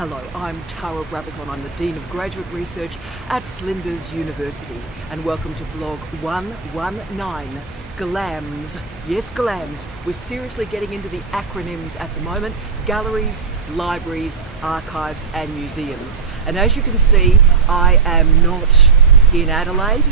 Hello, I'm Tara Brabazon. I'm the Dean of Graduate Research at Flinders University, and welcome to vlog 119, GLAMS. Yes, GLAMS. We're seriously getting into the acronyms at the moment: galleries, libraries, archives and museums. And as you can see, I am not in Adelaide.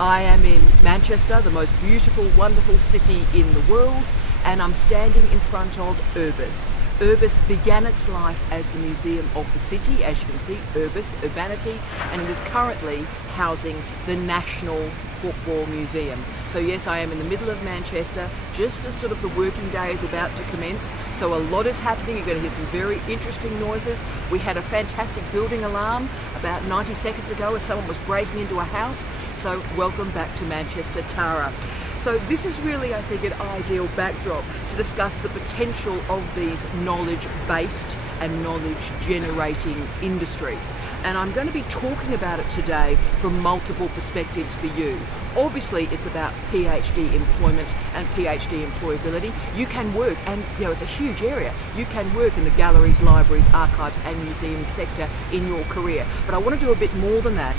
I am in Manchester, the most beautiful, wonderful city in the world, and I'm standing in front of Urbis. Urbis began its life as the museum of the city, as you can see, Urbis, Urbanity, and it is currently housing the National Football Museum. So yes, I am in the middle of Manchester, just as sort of the working day is about to commence. So a lot is happening. You're going to hear some very interesting noises. We had a fantastic building alarm about 90 seconds ago as someone was breaking into a house. So welcome back to Manchester, Tara. So this is really, I think, an ideal backdrop to discuss the potential of these knowledge-based and knowledge-generating industries. And I'm going to be talking about it today from multiple perspectives for you. Obviously, it's about PhD employment and PhD employability. You can work, and it's a huge area, you can work in the galleries, libraries, archives and museum sector in your career. But I want to do a bit more than that.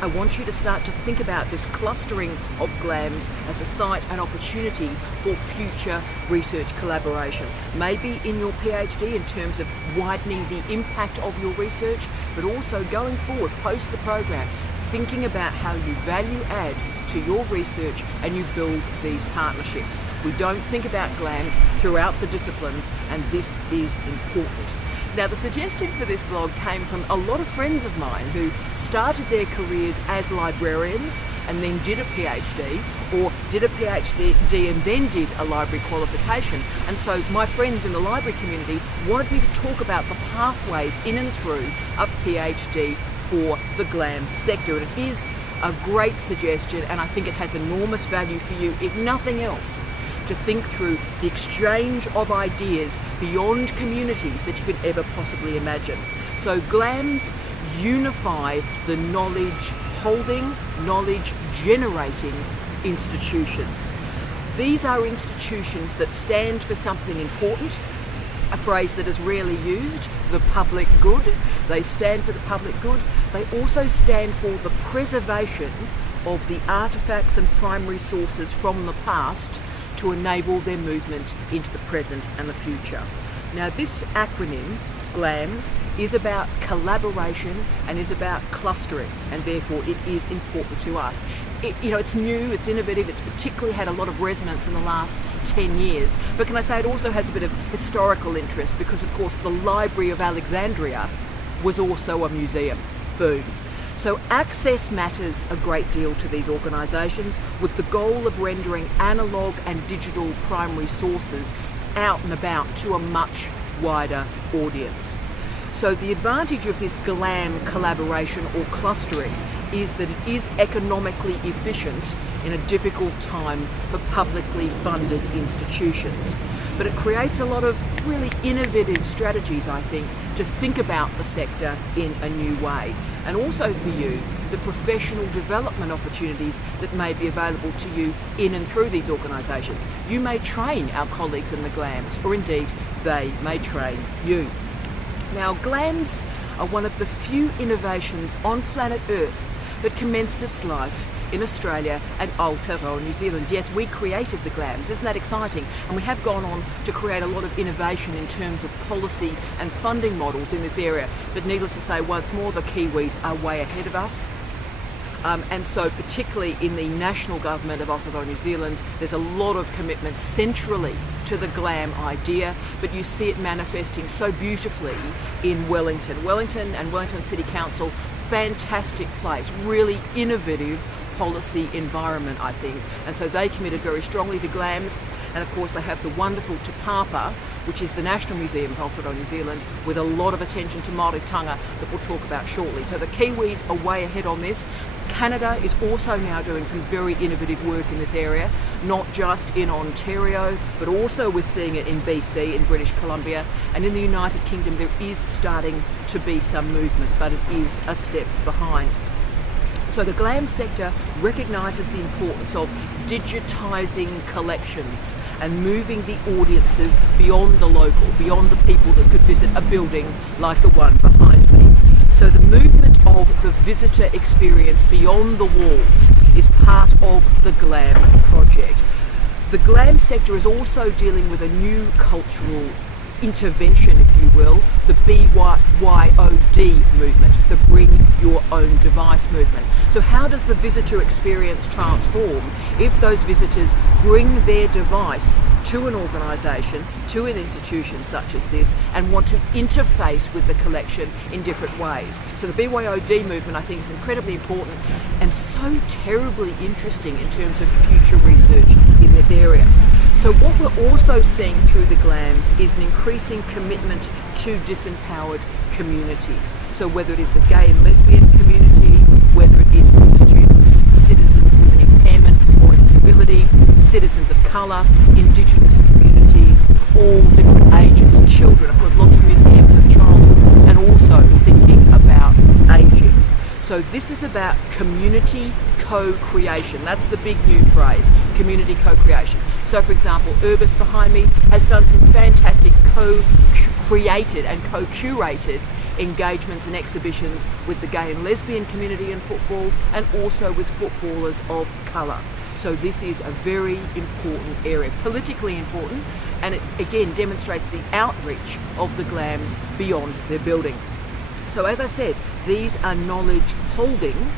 I want you to start to think about this clustering of GLAMS as a site and opportunity for future research collaboration. Maybe in your PhD in terms of widening the impact of your research, but also going forward post the program, thinking about how you value add to your research and you build these partnerships. We don't think about GLAMS throughout the disciplines, and this is important. Now, the suggestion for this vlog came from a lot of friends of mine who started their careers as librarians and then did a PhD, or did a PhD and then did a library qualification. And so my friends in the library community wanted me to talk about the pathways in and through a PhD for the GLAM sector. And it is a great suggestion, and I think it has enormous value for you, if nothing else, to think through the exchange of ideas beyond communities that you could ever possibly imagine. So GLAMS unify the knowledge holding, knowledge generating institutions. These are institutions that stand for something important, a phrase that is rarely used, the public good. They stand for the public good. They also stand for the preservation of the artifacts and primary sources from the past to enable their movement into the present and the future. Now, this acronym, GLAMS, is about collaboration and is about clustering, and therefore it is important to us. It's new, it's innovative, it's particularly had a lot of resonance in the last 10 years. But can I say it also has a bit of historical interest, because of course the Library of Alexandria was also a museum. Boom. So access matters a great deal to these organisations, with the goal of rendering analogue and digital primary sources out and about to a much wider audience. So the advantage of this GLAM collaboration or clustering is that it is economically efficient in a difficult time for publicly funded institutions. But it creates a lot of really innovative strategies, I think, to think about the sector in a new way. And also for you, the professional development opportunities that may be available to you in and through these organisations. You may train our colleagues in the GLAMS, or indeed they may train you. Now, GLAMS are one of the few innovations on planet Earth that commenced its life in Australia and Aotearoa, New Zealand. Yes, we created the GLAMS. Isn't that exciting? And we have gone on to create a lot of innovation in terms of policy and funding models in this area. But needless to say, once more, the Kiwis are way ahead of us. And so particularly in the national government of Aotearoa, New Zealand, there's a lot of commitment centrally to the GLAM idea, but you see it manifesting so beautifully in Wellington. Wellington and Wellington City Council, fantastic place, really innovative policy environment, I think. And so they committed very strongly to GLAMS. And of course they have the wonderful Te Papa, which is the National Museum of Aotearoa, New Zealand, with a lot of attention to Māori Tonga that we'll talk about shortly. So the Kiwis are way ahead on this. Canada is also now doing some very innovative work in this area, not just in Ontario, but also we're seeing it in BC, in British Columbia, and in the United Kingdom there is starting to be some movement, but it is a step behind. So the GLAM sector recognises the importance of digitising collections and moving the audiences beyond the local, beyond the people that could visit a building like the one behind me. So the movement of the visitor experience beyond the walls is part of the GLAM project. The GLAM sector is also dealing with a new cultural intervention, if you will, the BYOD movement, the Bring Your Own Device movement. So how does the visitor experience transform if those visitors bring their device to an organisation, to an institution such as this, and want to interface with the collection in different ways? So the BYOD movement, I think, is incredibly important and so terribly interesting in terms of future research in this area. So what we're also seeing through the GLAMs is an increasing commitment to disempowered communities. So whether it is the gay and lesbian community, whether it is students, citizens with an impairment or a disability, citizens of colour, Indigenous communities, all different ages, children, of course lots of museums of childhood, and also thinking about ageing. So this is about community co-creation. That's the big new phrase, community co-creation. So for example, Urbis behind me has done some fantastic co-created and co-curated engagements and exhibitions with the gay and lesbian community in football, and also with footballers of colour. So this is a very important area, politically important, and it again demonstrates the outreach of the GLAMs beyond their building. So as I said, these are knowledge holding,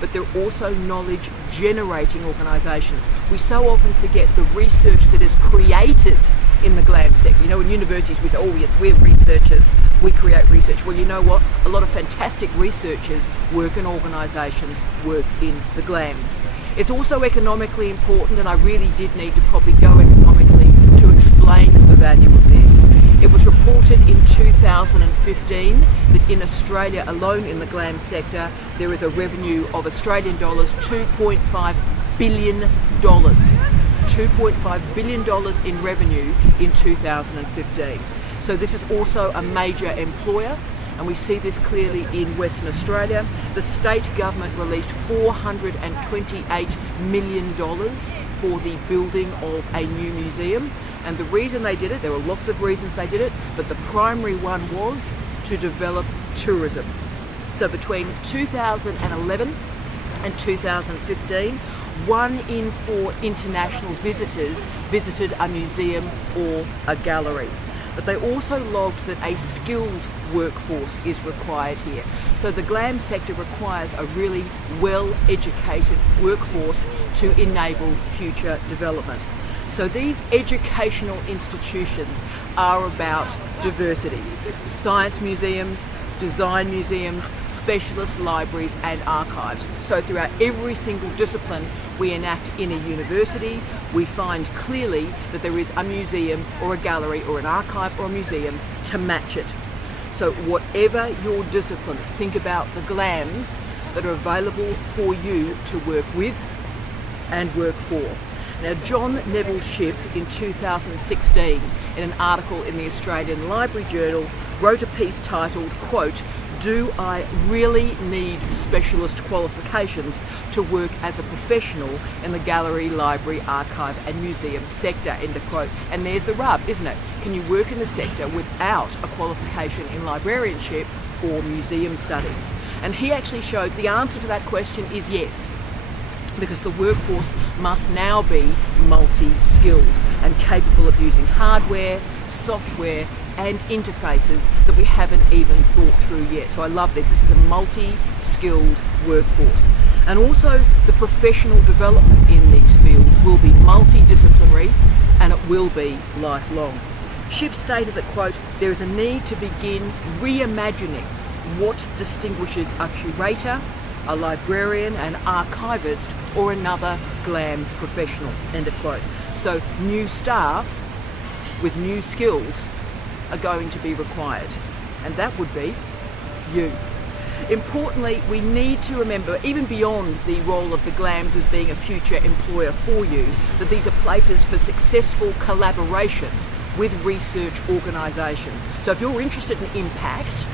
but they're also knowledge generating organisations. We so often forget the research that is created in the GLAM sector. You know, in universities we say, oh yes, we're researchers, we create research. Well, you know what? A lot of fantastic researchers work in organisations, work in the GLAMs. It's also economically important, and I really did need to probably go economically to explain the value of this. It was reported in 2015 that in Australia alone, in the GLAM sector, there is a revenue of Australian dollars $2.5 billion. $2.5 billion in revenue in 2015. So this is also a major employer, and we see this clearly in Western Australia. The state government released $428 million for the building of a new museum. And the reason they did it, there were lots of reasons they did it, but the primary one was to develop tourism. So between 2011 and 2015, 1 in 4 international visitors visited a museum or a gallery. But they also logged that a skilled workforce is required here. So the GLAM sector requires a really well-educated workforce to enable future development. So these educational institutions are about diversity. Science museums, design museums, specialist libraries and archives. So throughout every single discipline we enact in a university, we find clearly that there is a museum or a gallery or an archive or a museum to match it. So whatever your discipline, think about the GLAMs that are available for you to work with and work for. Now, John Neville Shipp in 2016, in an article in the Australian Library Journal, wrote a piece titled, quote, "Do I really need specialist qualifications to work as a professional in the gallery, library, archive and museum sector," end of quote. And there's the rub, isn't it? Can you work in the sector without a qualification in librarianship or museum studies? And he actually showed the answer to that question is yes, because the workforce must now be multi-skilled and capable of using hardware, software and interfaces that we haven't even thought through yet. So I love this. This is a multi-skilled workforce. And also the professional development in these fields will be multidisciplinary and it will be lifelong. Shipp stated that, quote, "There is a need to begin reimagining what distinguishes a curator, a librarian, an archivist or another GLAM professional," end of quote. So new staff with new skills are going to be required, and that would be you. Importantly, we need to remember, even beyond the role of the GLAMs as being a future employer for you, that these are places for successful collaboration with research organisations. So if you're interested in impact,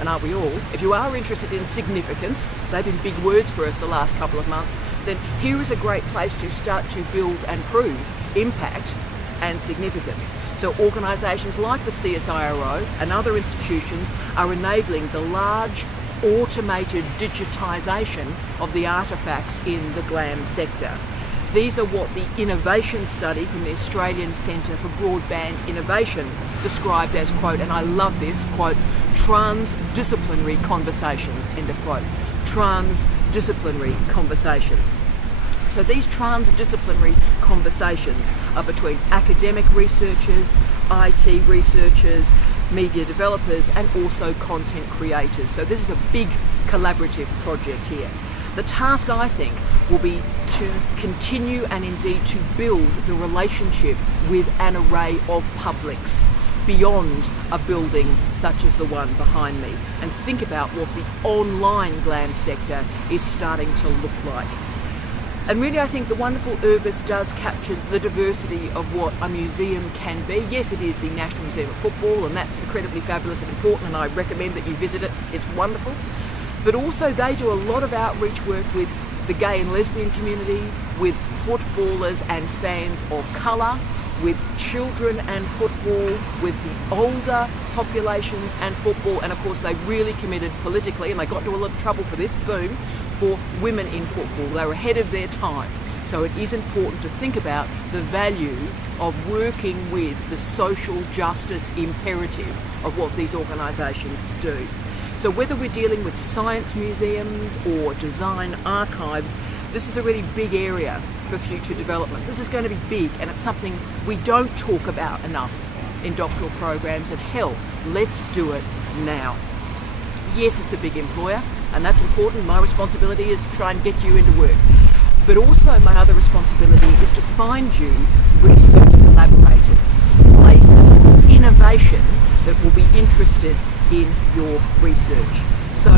and aren't we all? If you are interested in significance, they've been big words for us the last couple of months, then here is a great place to start to build and prove impact and significance. So organisations like the CSIRO and other institutions are enabling the large automated digitisation of the artefacts in the GLAM sector. These are what the innovation study from the Australian Centre for Broadband Innovation described as, quote, and I love this, quote, transdisciplinary conversations, end of quote, transdisciplinary conversations. So these transdisciplinary conversations are between academic researchers, IT researchers, media developers, and also content creators. So this is a big collaborative project here. The task, I think, will be to continue and indeed to build the relationship with an array of publics beyond a building such as the one behind me, and think about what the online GLAM sector is starting to look like. And really, I think the wonderful Urbis does capture the diversity of what a museum can be. Yes, it is the National Museum of Football, and that's incredibly fabulous and important, and I recommend that you visit it. It's wonderful. But also they do a lot of outreach work with the gay and lesbian community, with footballers and fans of colour, with children and football, with the older populations and football, and of course they really committed politically, and they got into a lot of trouble for this, boom, for women in football. They were ahead of their time. So it is important to think about the value of working with the social justice imperative of what these organisations do. So whether we're dealing with science museums or design archives, this is a really big area for future development. This is going to be big, and it's something we don't talk about enough in doctoral programs, and hell, let's do it now. Yes, it's a big employer, and that's important. My responsibility is to try and get you into work. But also my other responsibility is to find you research collaborators, places of innovation that will be interested in your research. So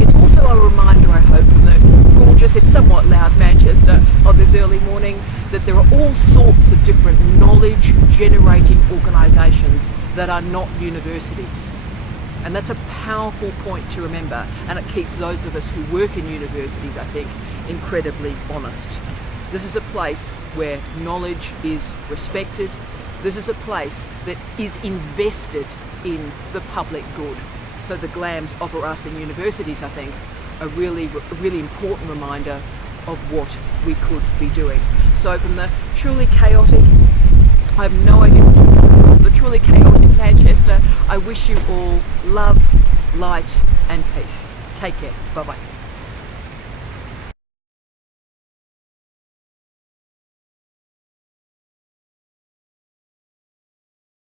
it's also a reminder, I hope, from the gorgeous, if somewhat loud Manchester on this early morning, that there are all sorts of different knowledge generating organisations that are not universities. And that's a powerful point to remember, and it keeps those of us who work in universities, I think, incredibly honest. This is a place where knowledge is respected. This is a place that is invested in the public good. So the GLAMs offer us in universities, I think, a really important reminder of what we could be doing. So from the truly chaotic, I have no idea what's going on, from the truly chaotic Manchester, I wish you all love, light and peace. Take care. Bye-bye.